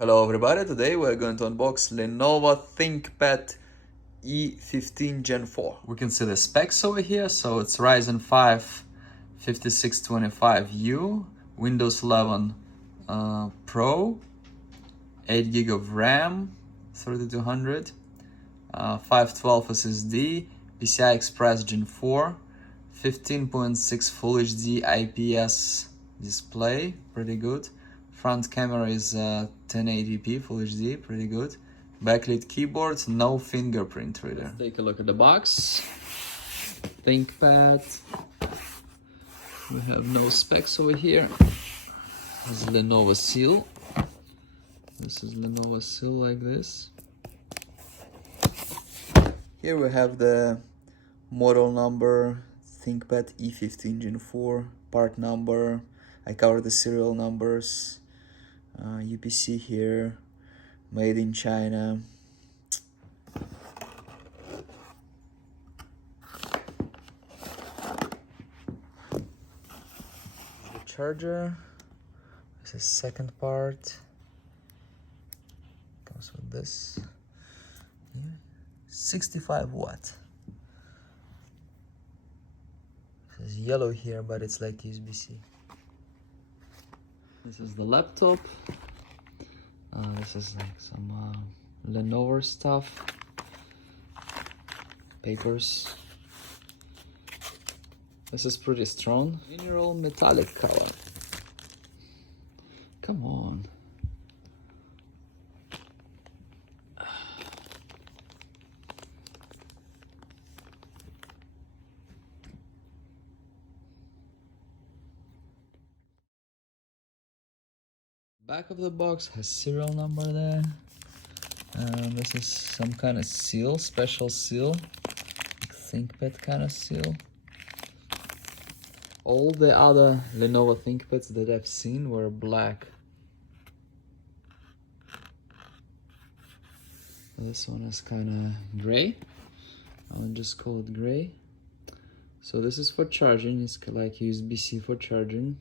Hello everybody, today we're going to unbox Lenovo Thinkpad E15 Gen 4. We can see the specs over here, so it's Ryzen 5 5625U, Windows 11 Pro, 8 gig of RAM, 3200, 512 SSD, PCI Express Gen 4, 15.6 Full HD IPS display, pretty good. Front camera is 1080p Full HD, pretty good. Backlit keyboard, no fingerprint reader. Let's take a look at the box. ThinkPad. We have no specs over here. This is Lenovo seal. This is Lenovo seal like this. Here we have the model number, ThinkPad E15 Gen 4, part number. I covered the serial numbers. UPC here, made in China. The charger. This is second part. Comes with this. Yeah. 65 watt. It says yellow here, but it's like USB-C. This is the laptop. This is like some Lenovo stuff. Papers. This is pretty strong. Mineral metallic color. Come on. Back of the box has serial number there. This is some kind of seal, special seal, ThinkPad kind of seal. All the other Lenovo ThinkPads that I've seen were black. This one is kind of gray. I'll just call it gray. So this is for charging. It's like USB-C for charging.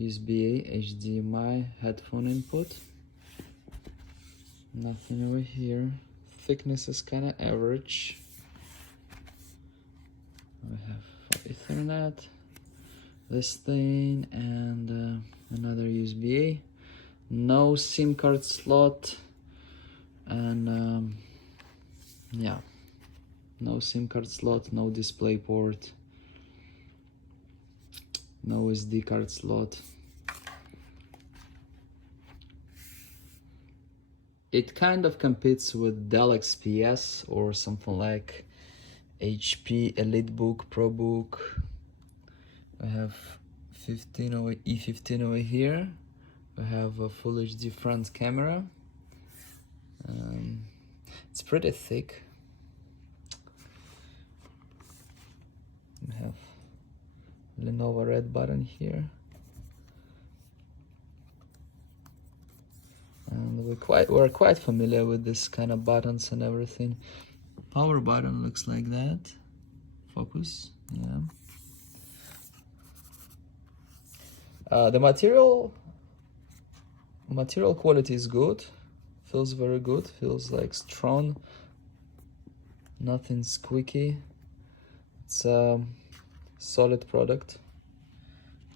USB-A, HDMI, headphone input. Nothing over here. Thickness is kind of average. We have for Ethernet, this thing, and another USB-A. No SIM card slot, and yeah, no SIM card slot, no display port. No SD card slot. It kind of competes with Dell XPS or something like HP EliteBook, Probook. We have E15 over here. We have a Full HD front camera. It's pretty thick. We have Lenovo red button here, and we're quite familiar with this kind of buttons and everything. Power button looks like that. Focus, yeah. The material quality is good. Feels very good. Feels like strong. Nothing squeaky. It's solid product.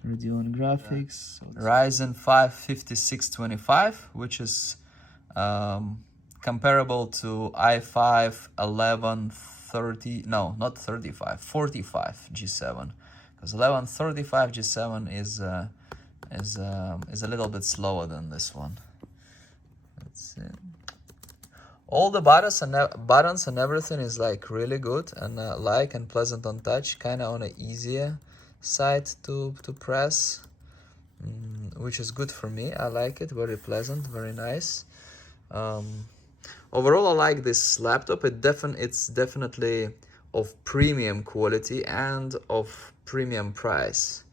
Radeon graphics, Ryzen 5 5625, which is comparable to i5 1130, no, not 35, 45 G7, because 1135 G7 is a little bit slower than this one. Let's see. All the buttons and everything is like really good and and pleasant on touch, kind of on an easier side to press, which is good for me. I like it, very pleasant, very nice. Overall, I like this laptop. It's definitely of premium quality and of premium price.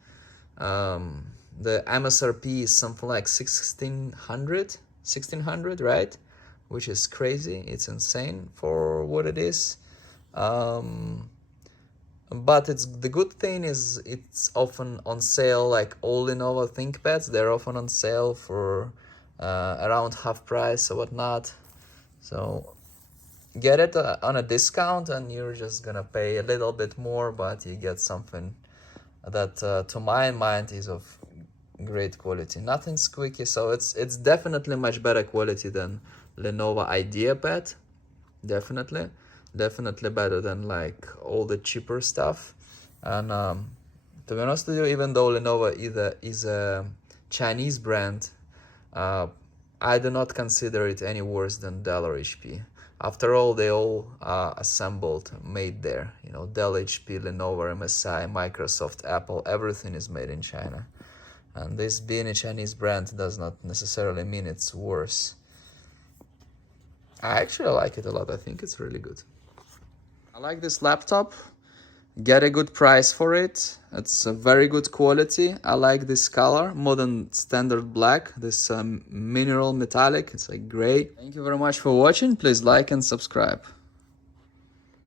The MSRP is something like 1600, right? Which is crazy. It's insane for what it is. But the good thing is it's often on sale, like all Lenovo ThinkPads. They're often on sale for around half price or whatnot. So get it on a discount and you're just gonna pay a little bit more, but you get something that to my mind is of great quality. Nothing squeaky, so it's definitely much better quality than Lenovo IdeaPad. Definitely better than like all the cheaper stuff. And to be honest with you, even though Lenovo is a Chinese brand, I do not consider it any worse than Dell or HP. After all, they all assembled, made there. You know, Dell, HP, Lenovo, MSI, Microsoft, Apple, everything is made in China. And this being a Chinese brand does not necessarily mean it's worse. I actually like it a lot. I think it's really good. I like this laptop. Get a good price for it. It's a very good quality. I like this color more than standard black. This mineral metallic. It's like gray. Thank you very much for watching. Please like and subscribe.